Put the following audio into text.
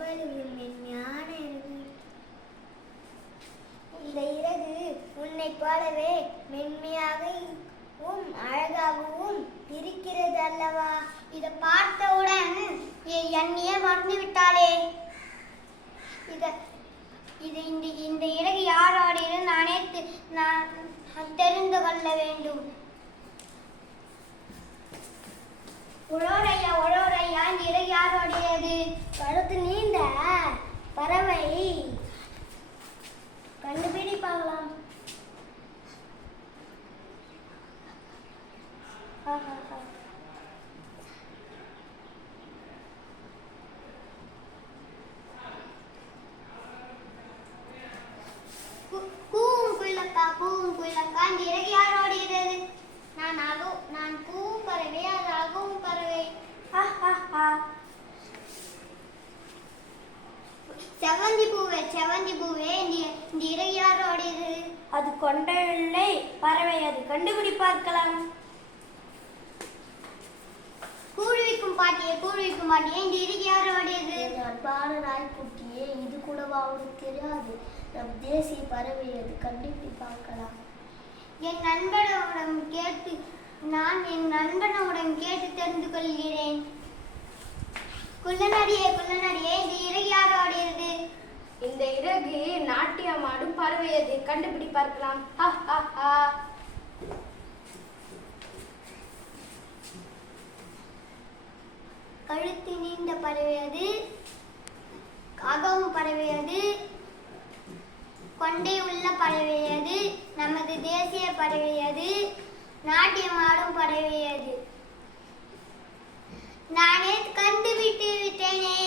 எவ்வளவு மென்மையான இறகு! இந்த இறகு உன்னை போலவே மென்மையாகவும் அழகாகவும் இருக்கிறது அல்லவா? இதை பார்த்தவுடன் என்னையே மறந்து விட்டாளே. இந்த இறகு யாரோடையும் நான் தெரிந்து கொள்ள வேண்டும். உழோரையா உழோரையா, இந்த இறகு யாரோடையது? கழுத்து நீண்ட பறவை, கண்டுபிடி பார்க்கலாம். கூவும் குயிலக்கா, இந்த இறகு யாரோடையது? நான் கூவும் பறவை, அது அகவும் பறவை. செவந்தி பூவே, இந்த இறகு யாரோடையது? அது கொண்டை பறவை, அது கண்டுபிடி பார்க்கலாம். கூழ்விக்கும் பாட்டியே, இந்த இறகு யாரோடையது? அன்பான நாய்க்குட்டியே, இது கூடவா அவனுக்கு தெரியாது? நம் தேசிய பறவை, அது கண்டுபிடி பார்க்கலாம். என் நண்பனிடம் கேட்டு தெரிந்து கொள்கிறேன். குள்ளநரியே, இந்த இறகு யாரோடையது? இந்த இறகு நாட்டியமாடும் பறவை, அது கண்டுபிடி பார்க்கலாம். கழுத்து நீண்ட பறவை அது, அகவும் பறவை அது, கொண்டை உள்ள பறவை அது, நமது தேசிய பறவை அது, நாட்டியமாடும் பறவை அது. நானே கண்டுபிட்டு விட்டேனே.